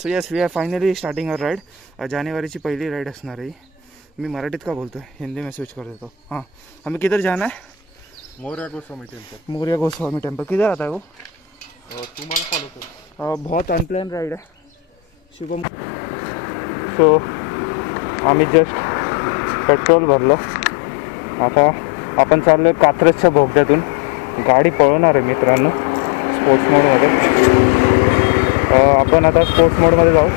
So yes we are finally starting our ride. जानेवारीची पहिली ride असणार आहे. मी मराठीत का बोलतो आहे, हिंदी में स्विच कर देतो. हाँ, हमें किधर जाना है? मोरिया गोस्वामी टेम्पल. मोरिया गोस्वामी टेम्पल किधर आता है वो? तू मला फॉलो कर. बहुत अनप्लॅन राईड आहे शुभम. सो आम्ही जस्ट पेट्रोल भरलं. आता आपण चाललो आहे कात्रजच्या बोगद्यातून. गाडी पळवणार आहे मित्रांनो स्पोर्ट्स मोडमध्ये. आपण आता स्पोर्ट्स मोडमध्ये जाऊ.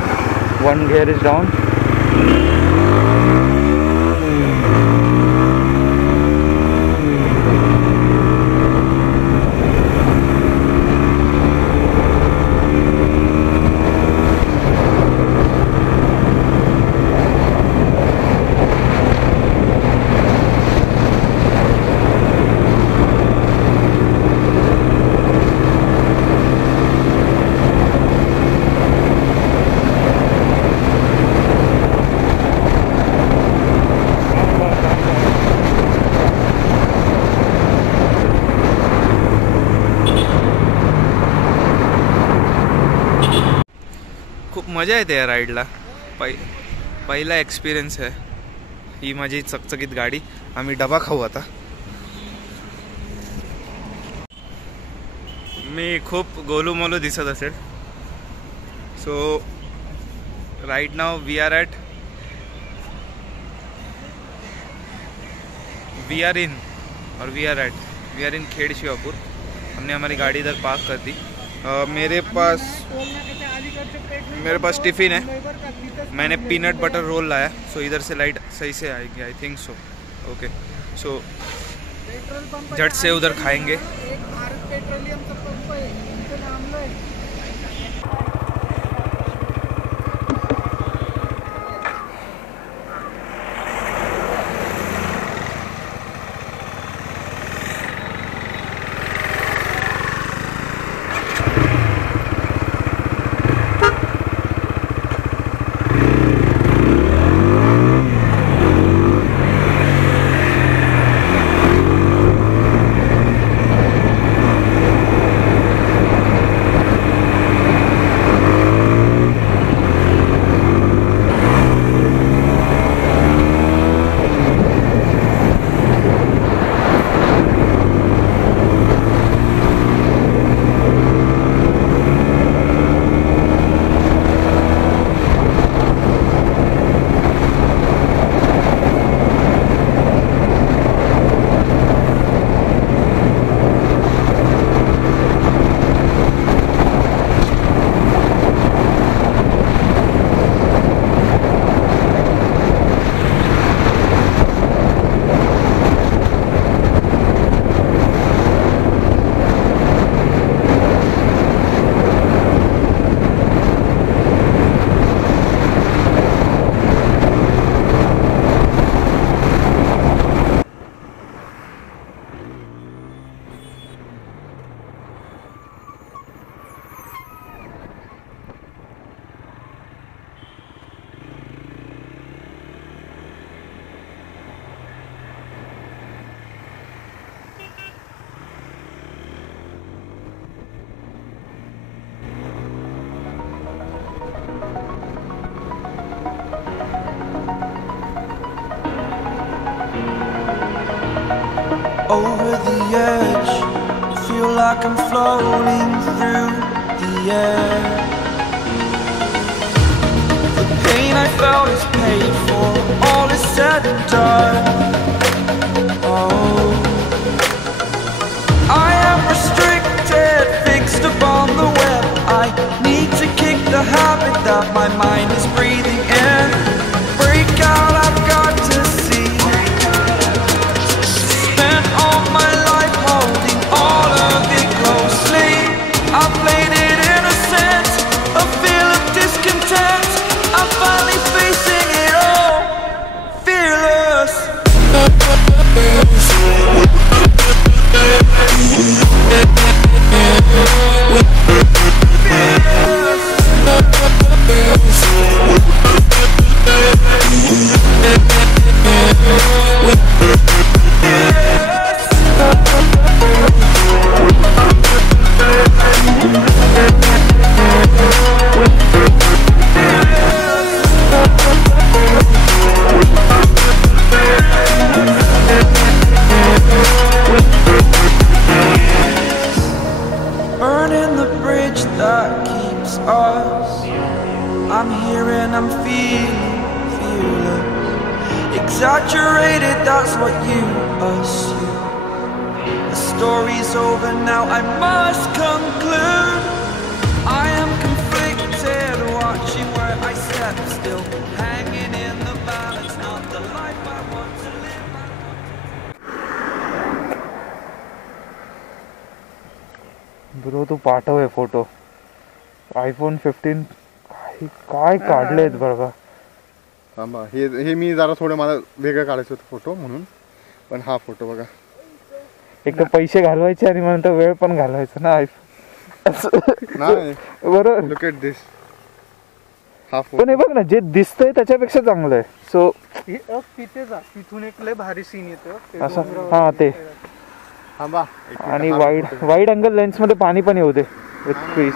1 गिअर इज डाऊन. खूप मजा येते या राईडला. पहिला एक्सपिरियन्स आहे ही माझी चकचकीत गाडी. आम्ही डबा खाऊ आता. मी खूप गोलूमोलू दिसत असेल. So right now we are in Khed Shivapur. हमने हमारी गाड़ी इधर पार्क कर दी. मेरे पास टिफ़िन है. मैंने पीनट बटर रोल लाया. सो इधर से लाइट सही से आएगी I think so. Okay so झट से उधर खाएंगे. Over the edge, feel like I'm floating through the air. The pain I felt is paid for, all is said and done. Oh, I am restricted, fixed upon the web. I need to kick the habit that my mind is breathing in. Break out, I've got to see. Spent all my life holding all of it closely. I played it innocent, a feel of discontent. I'm finally facing it all, fearless. Fearless. us. I'm here and I'm feeling fearless. Exaggerated, that's what you assume. The story's over now, I must conclude. I am conflicted, watching where I step still, hanging in the balance, not the life I want to live. Bro तू पाठव photo. iPhone 15 काय काढलेत बघा. थांबा, हे मी जरा थोडं मला वेगळं काढायचं होतं फोटो म्हणून, पण हा फोटो बघा. एक तर पैसे घालवायचे आणि नंतर वेळ पण घालवायचा ना. नाही बरोबर. Look at this. हा पण फोटो हे बघ ना, जे दिसतंय त्याच्यापेक्षा चांगलं आहे. सो तिथे जा, तिथून एक लय भारी सीन येतो असं. हा ते थांबा. आणि वाईड अँगल लेन्स मध्ये पाणी पण येऊ दे विथ ट्रीज.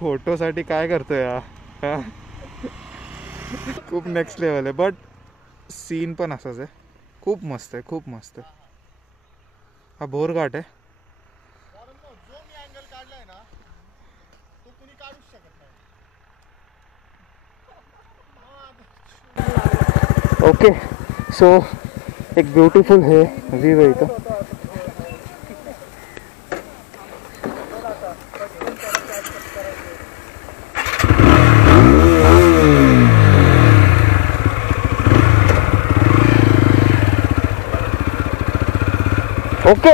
फोटोसाठी काय करतोय हा? खूप नेक्स्ट लेवल आहे. बट सीन पण असाच आहे. खूप मस्त आहे, खूप मस्त आहे. हा बोरघाट आहे. ओके, सो एक ब्युटिफुल हे व्ह्यू आहे इथं. ओके